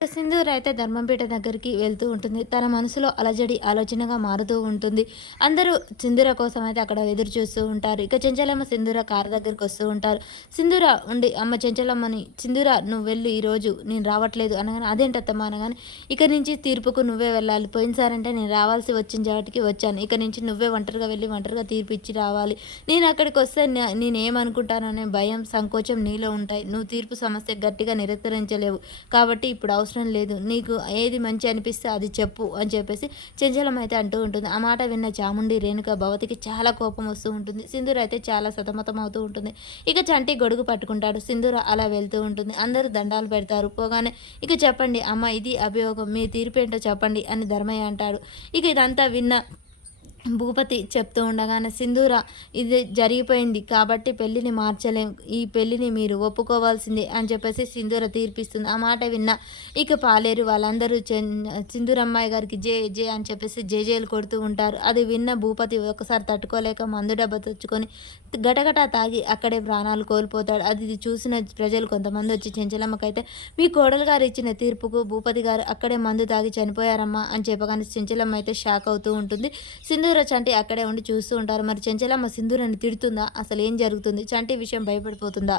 సింధూర్ అయితే ధర్మంపేట దగ్గరికి వెళ్తూ ఉంటుంది. తన మనసులో అలజడి ఆలోచనగా మారుతూ ఉంటుంది. అందరూ సింధూర కోసం అయితే అక్కడ ఎదురు చూస్తూ ఉంటారు. ఇక చెంచలమ్మ సింధూర కారు దగ్గరికి వస్తూ ఉంటారు. సింధూర ఉండి అమ్మ చెంచలమ్మని, సింధూర నువ్వు వెళ్ళు ఈరోజు నేను రావట్లేదు అనగానే, అదేంటత్తమ్మ అనగానే, ఇక నుంచి తీర్పుకు నువ్వే వెళ్ళాలి. పోయినసారంటే నేను రావాల్సి వచ్చిన చాటికి వచ్చాను. ఇక నుంచి నువ్వే ఒంటరిగా వెళ్ళి ఒంటరిగా తీర్పు ఇచ్చి రావాలి. నేను అక్కడికి వస్తే నేనేమనుకుంటాననే భయం, సంకోచం నీలో ఉంటాయి. నువ్వు తీర్పు సమస్య గట్టిగా నిరాకరించలేవు. కాబట్టి ఇప్పుడు అవసరం లేదు. నీకు ఏది మంచి అనిపిస్తే అది చెప్పు అని చెప్పేసి చెంచలమ్మ అయితే అంటూ ఉంటుంది. ఆ మాట విన్న చాముండి, రేణుక, భవతికి చాలా కోపం వస్తూ ఉంటుంది. సింధూర అయితే చాలా సతమతం అవుతూ ఉంటుంది. ఇక చంటి గొడుగు పట్టుకుంటాడు. సింధూర అలా వెళ్తూ ఉంటుంది. అందరూ దండాలు పెడతారు. పోగానే ఇక చెప్పండి అమ్మ, ఇది అభియోగం, మీ తీర్పేంటో చెప్పండి అని ధర్మయ్య అంటాడు. ఇక ఇదంతా విన్న భూపతి చెప్తూ ఉండగానే, సింధూర ఇది జరిగిపోయింది కాబట్టి పెళ్ళిని మార్చలేం, ఈ పెళ్ళిని మీరు ఒప్పుకోవాల్సిందే అని చెప్పేసి సింధూర తీర్పిస్తుంది. ఆ మాట విన్న ఇక పాలేరు వాళ్ళందరూ సింధూరమ్మాయి గారికి జే జే అని చెప్పేసి జేజేలు కొడుతూ ఉంటారు. అది విన్న భూపతి ఒకసారి తట్టుకోలేక మందు డబ్బా తెచ్చుకొని గటగటా తాగి అక్కడే ప్రాణాలు కోల్పోతాడు. అది చూసిన ప్రజలు కొంతమంది వచ్చి చెంచలమ్మకైతే, మీ కోడలు గారు ఇచ్చిన తీర్పుకు భూపతి గారు అక్కడే మందు తాగి చనిపోయారమ్మా అని చెప్పగానే చెంచలమ్మ అయితే షాక్ అవుతూ ఉంటుంది. సింధూర, చంటి అక్కడే ఉండి చూస్తూ ఉంటారు. మరి చెంచలమ్మ సింధూరని తిడుతుందా? అసలు ఏం జరుగుతుంది? చంటి విషయం భయపడిపోతుందా?